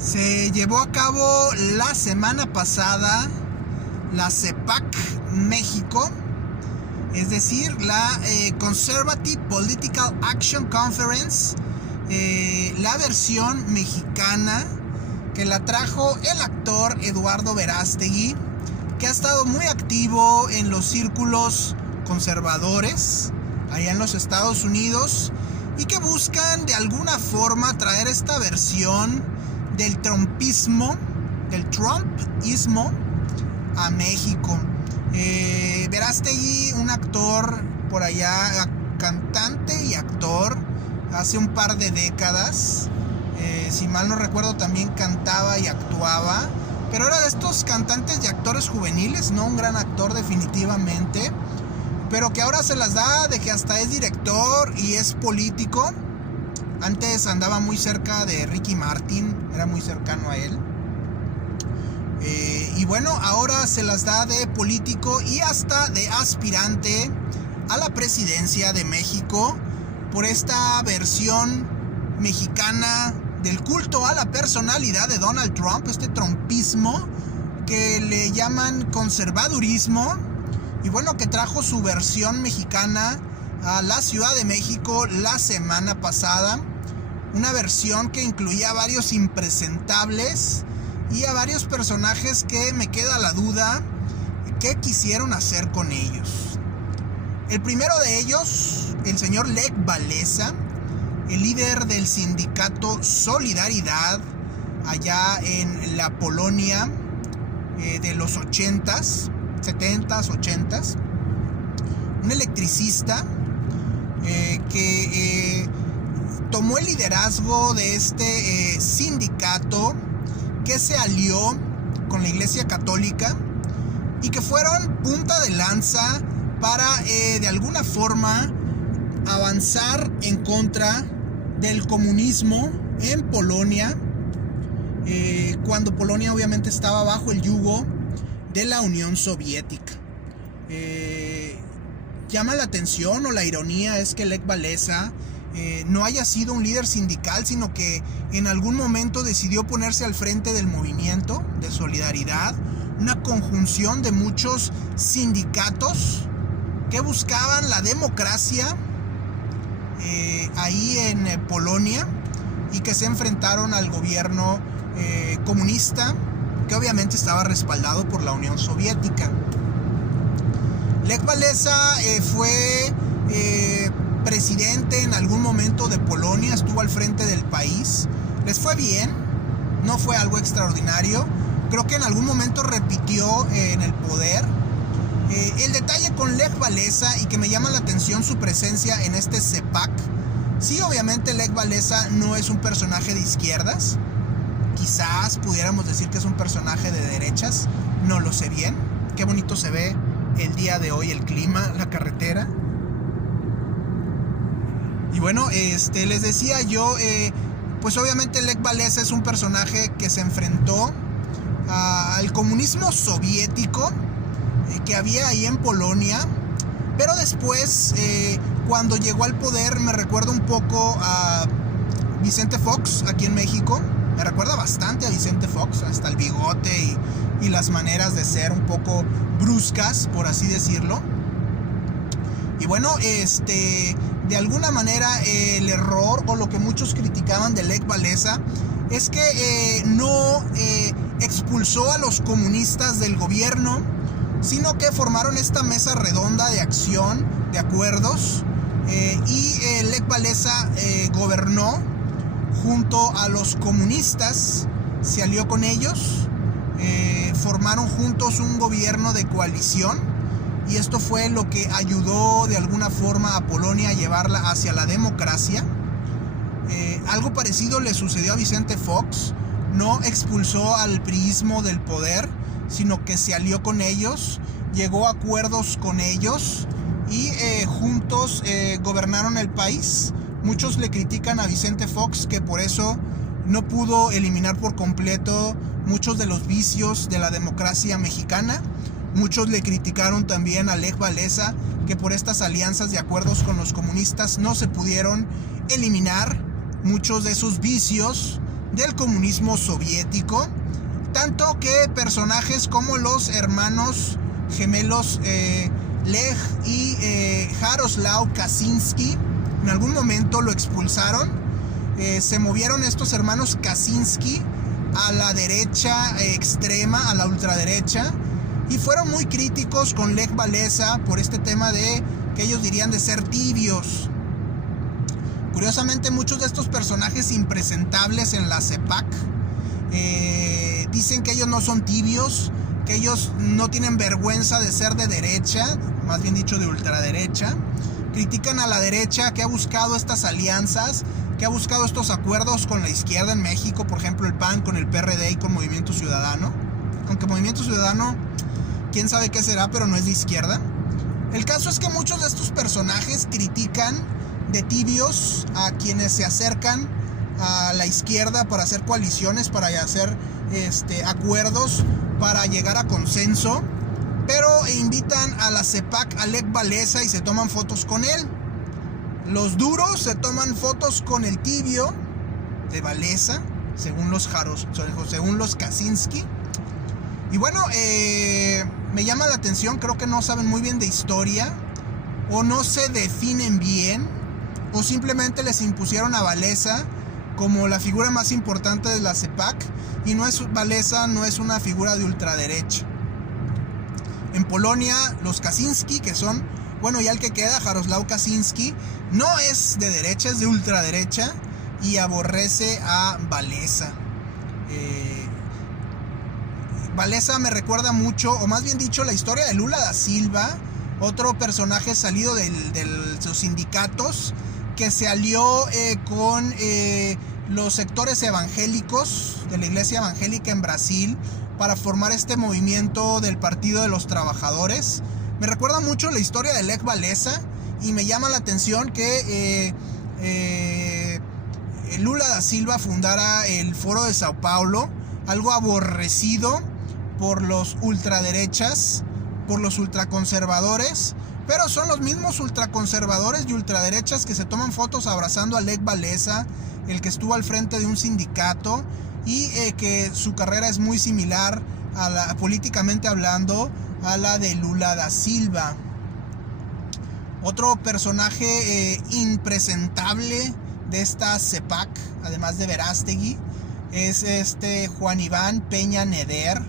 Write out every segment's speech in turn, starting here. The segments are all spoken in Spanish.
Se llevó a cabo la semana pasada la CEPAC México, es decir, la Conservative Political Action Conference, la versión mexicana que la trajo el actor Eduardo Verástegui, que ha estado muy activo en los círculos conservadores allá en los Estados Unidos y que buscan de alguna forma traer esta versión del trumpismo, a México. Verástegui, un actor por allá, cantante y actor, hace un par de décadas, si mal no recuerdo también cantaba y actuaba, pero era de estos cantantes y actores juveniles, no un gran actor definitivamente, pero que ahora se las da de que hasta es director y es político. Antes andaba muy cerca de Ricky Martin, era muy cercano a él. Y bueno, ahora se las da de político y hasta de aspirante a la presidencia de México por esta versión mexicana del culto a la personalidad de Donald Trump, este trumpismo que le llaman conservadurismo, y bueno, que trajo su versión mexicana a la Ciudad de México la semana pasada. Una versión que incluía a varios impresentables y a varios personajes que me queda la duda qué quisieron hacer con ellos. El primero de ellos, el señor Lech Walesa, el líder del sindicato Solidaridad allá en la Polonia de los 80s, 70s, 80s. Un electricista que tomó el liderazgo de este sindicato, que se alió con la Iglesia Católica y que fueron punta de lanza para de alguna forma avanzar en contra del comunismo en Polonia, cuando Polonia obviamente estaba bajo el yugo de la Unión Soviética. Llama la atención, o la ironía es que Lech Walesa no haya sido un líder sindical, sino que en algún momento decidió ponerse al frente del movimiento de Solidaridad, una conjunción de muchos sindicatos que buscaban la democracia ahí en Polonia, y que se enfrentaron al gobierno comunista, que obviamente estaba respaldado por la Unión Soviética. Lech Walesa fue presidente en algún momento de Polonia, estuvo al frente del país, les fue bien, no fue algo extraordinario, creo que en algún momento repitió en el poder. El detalle con Lech Walesa, y que me llama la atención su presencia en este CEPAC, sí, obviamente Lech Walesa no es un personaje de izquierdas, quizás pudiéramos decir que es un personaje de derechas, no lo sé bien. Qué bonito se ve el día de hoy el clima, la carretera. Y bueno, les decía yo, pues obviamente Lech Walesa es un personaje que se enfrentó al comunismo soviético que había ahí en Polonia, pero después, cuando llegó al poder, me recuerda un poco a Vicente Fox aquí en México. Me recuerda bastante a Vicente Fox, hasta el bigote y las maneras de ser un poco bruscas, por así decirlo. Y bueno, de alguna manera el error, o lo que muchos criticaban de Lech Walesa, es que no expulsó a los comunistas del gobierno, sino que formaron esta mesa redonda de acción, de acuerdos, y Lech Walesa gobernó junto a los comunistas, se alió con ellos, formaron juntos un gobierno de coalición, y esto fue lo que ayudó de alguna forma a Polonia a llevarla hacia la democracia. Algo parecido le sucedió a Vicente Fox, no expulsó al priismo del poder, sino que se alió con ellos, llegó a acuerdos con ellos y juntos gobernaron el país. Muchos le critican a Vicente Fox que por eso no pudo eliminar por completo muchos de los vicios de la democracia mexicana. Muchos le criticaron también a Lech Walesa que por estas alianzas de acuerdos con los comunistas no se pudieron eliminar muchos de esos vicios del comunismo soviético, tanto que personajes como los hermanos gemelos Lech y Jaroslaw Kaczynski en algún momento lo expulsaron. Se movieron estos hermanos Kaczynski a la derecha extrema, a la ultraderecha, y fueron muy críticos con Lech Walesa por este tema de que ellos dirían de ser tibios. Curiosamente, muchos de estos personajes impresentables en la CEPAC dicen que ellos no son tibios, que ellos no tienen vergüenza de ser de derecha, más bien dicho de ultraderecha. Critican a la derecha que ha buscado estas alianzas, que ha buscado estos acuerdos con la izquierda en México, por ejemplo el PAN con el PRD y con Movimiento Ciudadano. Aunque Movimiento Ciudadano, quién sabe qué será, pero no es de izquierda. El caso es que muchos de estos personajes critican de tibios a quienes se acercan a la izquierda para hacer coaliciones, para hacer acuerdos, para llegar a consenso, pero invitan a la CEPAC a Lech Walesa y se toman fotos con él. Los duros se toman fotos con el tibio de Walesa, según los Kaczynski. Y bueno, me llama la atención, creo que no saben muy bien de historia, o no se definen bien, o simplemente les impusieron a Walesa como la figura más importante de la CEPAC, y Walesa no es una figura de ultraderecha. En Polonia, los Kaczynski, que son, bueno, ya el que queda, Jaroslaw Kaczynski, no es de derecha, es de ultraderecha, y aborrece a Walesa. Walesa me recuerda mucho, o más bien dicho, la historia de Lula da Silva, otro personaje salido de sus sindicatos, que se alió con los sectores evangélicos de la iglesia evangélica en Brasil para formar este movimiento del Partido de los Trabajadores. Me recuerda mucho la historia de Lech Walesa, y me llama la atención que Lula da Silva fundara el Foro de Sao Paulo, algo aborrecido por los ultraderechas, por los ultraconservadores, pero son los mismos ultraconservadores y ultraderechas que se toman fotos abrazando a Lech Walesa, el que estuvo al frente de un sindicato, y que su carrera es muy similar, políticamente hablando, a la de Lula da Silva. Otro personaje impresentable de esta CEPAC, además de Verástegui, es Juan Iván Peña Neder,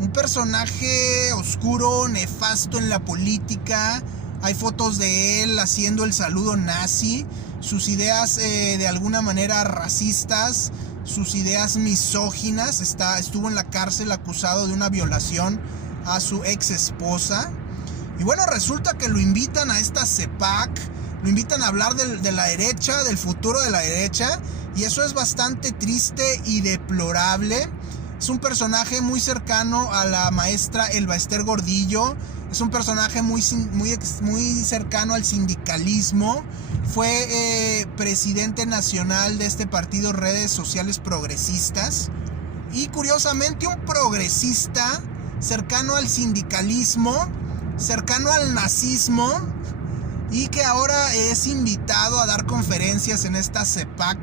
un personaje oscuro, nefasto en la política. Hay fotos de él haciendo el saludo nazi, sus ideas de alguna manera racistas, sus ideas misóginas. Estuvo en la cárcel acusado de una violación a su ex esposa. Y bueno, resulta que lo invitan a esta CEPAC, lo invitan a hablar de la derecha, del futuro de la derecha, y eso es bastante triste y deplorable. Es un personaje muy cercano a la maestra Elba Ester Gordillo, es un personaje muy cercano al sindicalismo. Fue presidente nacional de este partido Redes Sociales Progresistas, y curiosamente un progresista cercano al sindicalismo, cercano al nazismo, y que ahora es invitado a dar conferencias en esta CEPAC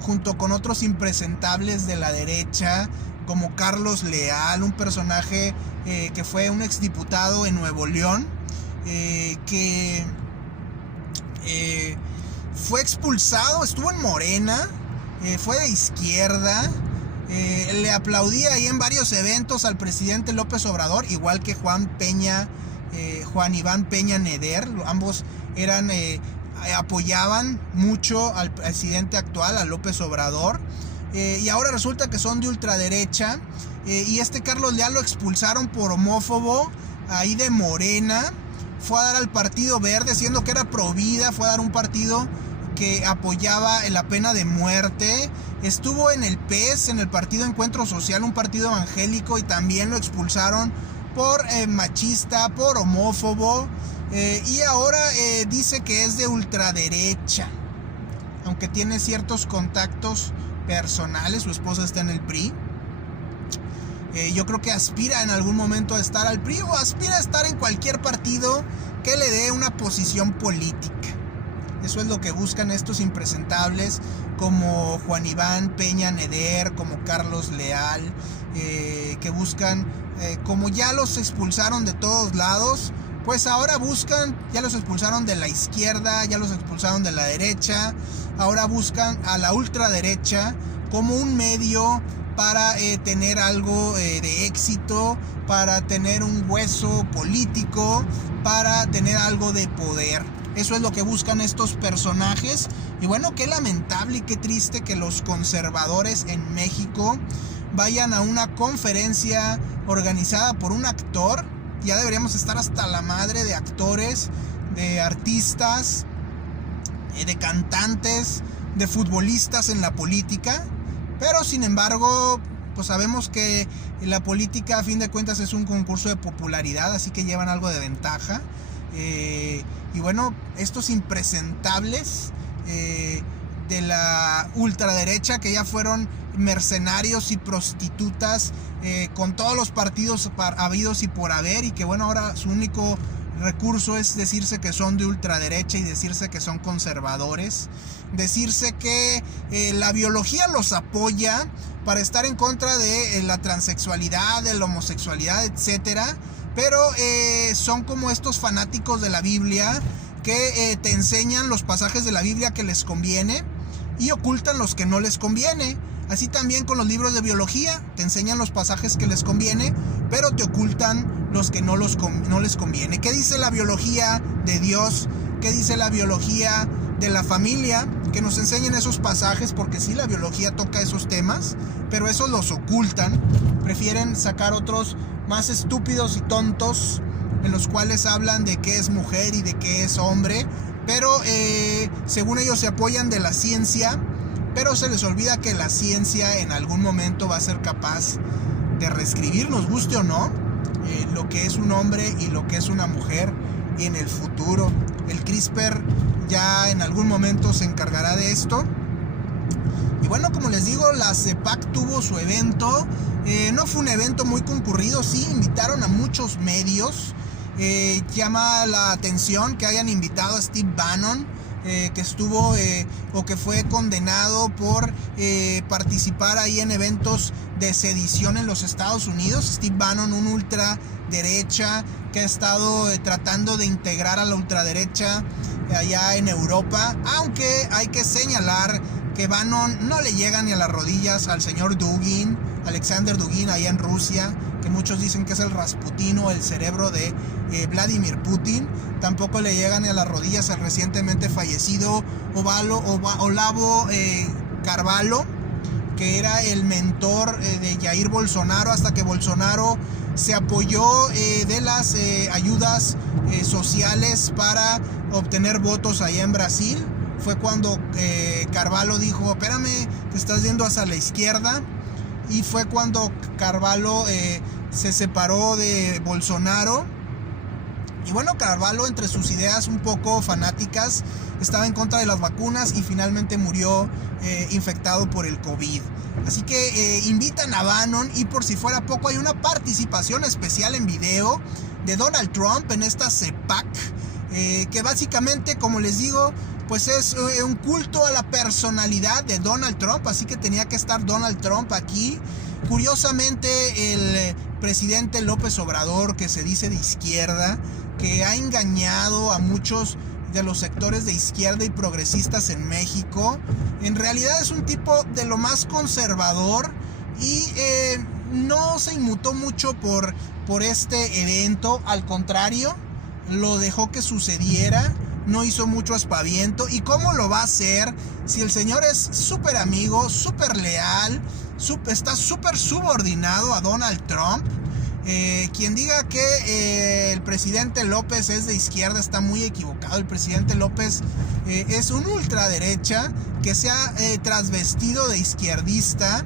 junto con otros impresentables de la derecha, como Carlos Leal, un personaje que fue un exdiputado en Nuevo León, que fue expulsado, estuvo en Morena, fue de izquierda, le aplaudía ahí en varios eventos al presidente López Obrador, igual que Juan Iván Peña Neder. Ambos apoyaban mucho al presidente actual, a López Obrador, y ahora resulta que son de ultraderecha. Y Carlos Leal lo expulsaron por homófobo ahí de Morena. Fue a dar al Partido Verde, siendo que era pro vida, fue a dar un partido que apoyaba la pena de muerte. Estuvo en el PES, en el Partido Encuentro Social, un partido evangélico, y también lo expulsaron por machista, por homófobo, y ahora dice que es de ultraderecha, aunque tiene ciertos contactos personales. Su esposa está en el PRI. Yo creo que aspira en algún momento a estar al PRI, o aspira a estar en cualquier partido que le dé una posición política. Eso es lo que buscan estos impresentables como Juan Iván Peña Neder, como Carlos Leal, que buscan, como ya los expulsaron de todos lados, pues ahora buscan, ya los expulsaron de la izquierda, ya los expulsaron de la derecha, ahora buscan a la ultraderecha como un medio para tener algo de éxito, para tener un hueso político, para tener algo de poder. Eso es lo que buscan estos personajes. Y bueno, qué lamentable y qué triste que los conservadores en México vayan a una conferencia organizada por un actor. Ya deberíamos estar hasta la madre de actores, de artistas, de cantantes, de futbolistas en la política. Pero sin embargo, pues sabemos que la política a fin de cuentas es un concurso de popularidad, así que llevan algo de ventaja. Y bueno, estos impresentables de la ultraderecha, que ya fueron mercenarios y prostitutas con todos los partidos habidos y por haber, y que bueno, ahora su único recurso es decirse que son de ultraderecha y decirse que son conservadores, decirse que la biología los apoya para estar en contra de la transexualidad, de la homosexualidad, etcétera. Pero son como estos fanáticos de la Biblia que te enseñan los pasajes de la Biblia que les conviene y ocultan los que no les conviene. Así también con los libros de biología, te enseñan los pasajes que les conviene, pero te ocultan los que no les conviene. ¿Qué dice la biología de Dios? ¿Qué dice la biología de la familia? Que nos enseñen esos pasajes, porque sí, la biología toca esos temas, pero esos los ocultan. Prefieren sacar otros más estúpidos y tontos, en los cuales hablan de qué es mujer y de qué es hombre, pero según ellos se apoyan de la ciencia, pero se les olvida que la ciencia en algún momento va a ser capaz de reescribir, nos guste o no, lo que es un hombre y lo que es una mujer en el futuro. El CRISPR ya en algún momento se encargará de esto. Y bueno, como les digo, la CEPAC tuvo su evento. No fue un evento muy concurrido, sí, invitaron a muchos medios. Llama la atención que hayan invitado a Steve Bannon, que estuvo o que fue condenado por participar ahí en eventos de sedición en los Estados Unidos. Steve Bannon, un ultraderecha que ha estado tratando de integrar a la ultraderecha allá en Europa, aunque hay que señalar que Bannon no le llega ni a las rodillas al señor Dugin, Alexander Dugin, allá en Rusia, que muchos dicen que es el Rasputino, el cerebro de Vladimir Putin. Tampoco le llega ni a las rodillas al recientemente fallecido Olavo Carvalho, que era el mentor de Jair Bolsonaro, hasta que Bolsonaro se apoyó de las ayudas sociales para obtener votos allá en Brasil. Fue cuando Carvalho dijo: espérame, te estás yendo hacia la izquierda. Y fue cuando Carvalho se separó de Bolsonaro. Y bueno, Carvalho, entre sus ideas un poco fanáticas, estaba en contra de las vacunas y finalmente murió infectado por el COVID. Así que invitan a Bannon, y por si fuera poco, hay una participación especial en video de Donald Trump en esta CEPAC, que básicamente, como les digo, pues es un culto a la personalidad de Donald Trump, así que tenía que estar Donald Trump aquí. Curiosamente, el presidente López Obrador, que se dice de izquierda, que ha engañado a muchos de los sectores de izquierda y progresistas en México, en realidad es un tipo de lo más conservador y no se inmutó mucho por este evento. Al contrario, lo dejó que sucediera, no hizo mucho aspaviento. ¿Y cómo lo va a hacer si el señor es súper amigo, súper leal, está súper subordinado a Donald Trump? Quien diga que el presidente López es de izquierda está muy equivocado. El presidente López es un ultraderecha que se ha trasvestido de izquierdista,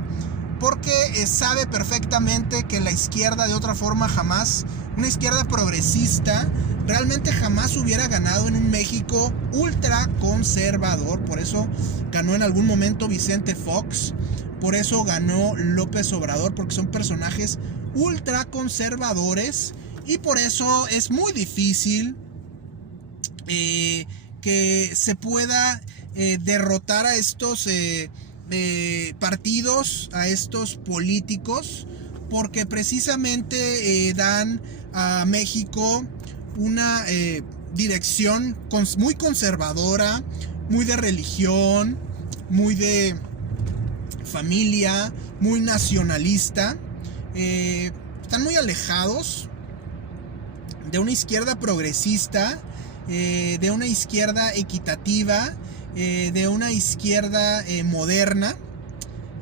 porque sabe perfectamente que la izquierda de otra forma jamás, una izquierda progresista, realmente jamás hubiera ganado en un México ultra conservador. Por eso ganó en algún momento Vicente Fox, por eso ganó López Obrador, porque son personajes ultra conservadores, y por eso es muy difícil que que se pueda derrotar a estos partidos, a estos políticos, porque precisamente dan a México una dirección muy conservadora, muy de religión, muy de familia, muy nacionalista. Están muy alejados de una izquierda progresista, de una izquierda equitativa, de una izquierda moderna,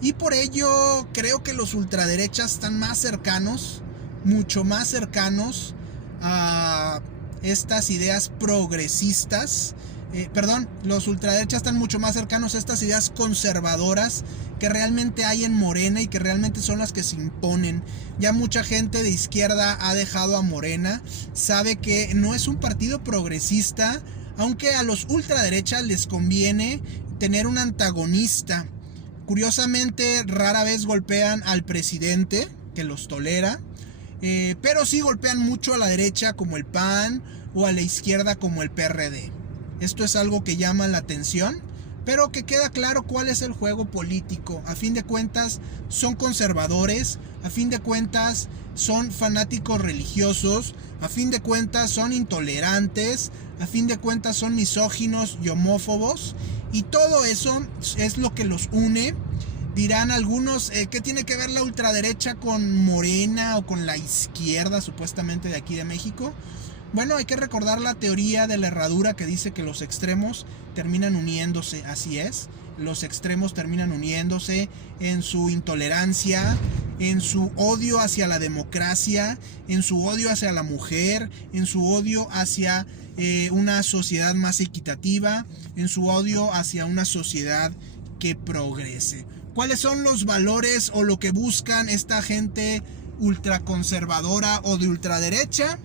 y por ello creo que los ultraderechas están más cercanos, mucho más cercanos a estas ideas progresistas. Los ultraderechas están mucho más cercanos a estas ideas conservadoras que realmente hay en Morena y que realmente son las que se imponen. Ya mucha gente de izquierda ha dejado a Morena, sabe que no es un partido progresista, aunque a los ultraderechas les conviene tener un antagonista. Curiosamente, rara vez golpean al presidente, que los tolera, pero sí golpean mucho a la derecha como el PAN o a la izquierda como el PRD. Esto es algo que llama la atención, pero que queda claro cuál es el juego político. A fin de cuentas son conservadores, a fin de cuentas son fanáticos religiosos, a fin de cuentas son intolerantes, a fin de cuentas son misóginos y homófobos, y todo eso es lo que los une. Dirán algunos, ¿qué tiene que ver la ultraderecha con Morena o con la izquierda supuestamente de aquí de México? Bueno, hay que recordar la teoría de la herradura que dice que los extremos terminan uniéndose. Así es, los extremos terminan uniéndose en su intolerancia, en su odio hacia la democracia, en su odio hacia la mujer, en su odio hacia una sociedad más equitativa, en su odio hacia una sociedad que progrese. ¿Cuáles son los valores o lo que buscan esta gente ultraconservadora o de ultraderecha?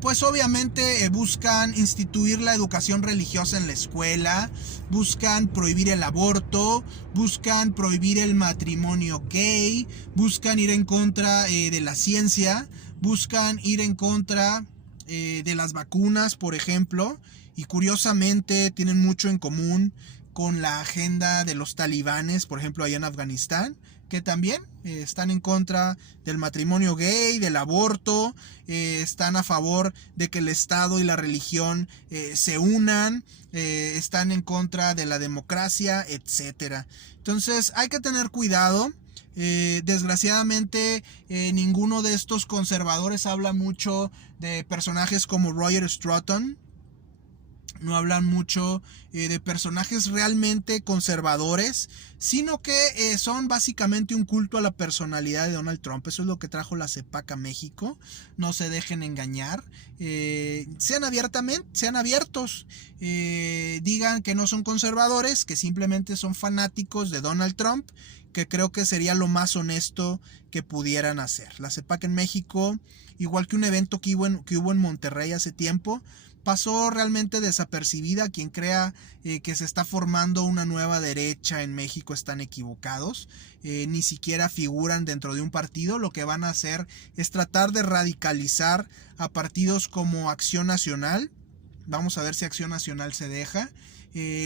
Pues obviamente buscan instituir la educación religiosa en la escuela, buscan prohibir el aborto, buscan prohibir el matrimonio gay, buscan ir en contra de la ciencia, buscan ir en contra de las vacunas, por ejemplo, y curiosamente tienen mucho en común con la agenda de los talibanes, por ejemplo, allá en Afganistán, que también están en contra del matrimonio gay, del aborto, están a favor de que el Estado y la religión se unan, están en contra de la democracia, etc. Entonces hay que tener cuidado. Desgraciadamente ninguno de estos conservadores habla mucho de personajes como Roger Stratton. No hablan mucho de personajes realmente conservadores, sino que son básicamente un culto a la personalidad de Donald Trump. Eso es lo que trajo la CEPAC a México. No se dejen engañar. Sean abiertos. Digan que no son conservadores, que simplemente son fanáticos de Donald Trump, que creo que sería lo más honesto que pudieran hacer. La CEPAC en México, igual que un evento que hubo en Monterrey hace tiempo, pasó realmente desapercibida. Quien crea que se está formando una nueva derecha en México están equivocados. Ni siquiera figuran dentro de un partido. Lo que van a hacer es tratar de radicalizar a partidos como Acción Nacional. Vamos a ver si Acción Nacional se deja.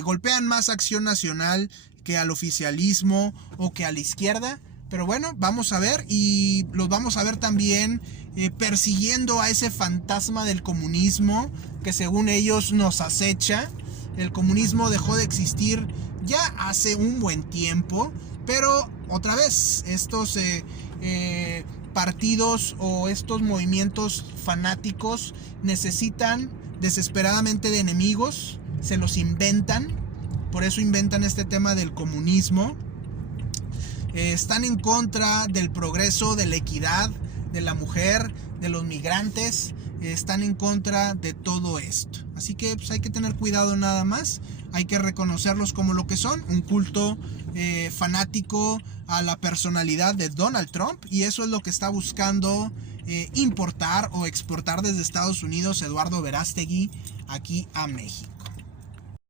Golpean más a Acción Nacional que al oficialismo o que a la izquierda. Pero bueno, vamos a ver, y los vamos a ver también persiguiendo a ese fantasma del comunismo que según ellos nos acecha. El comunismo dejó de existir ya hace un buen tiempo, pero otra vez estos partidos o estos movimientos fanáticos necesitan desesperadamente de enemigos, se los inventan, por eso inventan este tema del comunismo. Están en contra del progreso, de la equidad, de la mujer, de los migrantes. Están en contra de todo esto. Así que pues, hay que tener cuidado nada más. Hay que reconocerlos como lo que son, un culto fanático a la personalidad de Donald Trump. Y eso es lo que está buscando importar o exportar desde Estados Unidos Eduardo Verástegui aquí a México.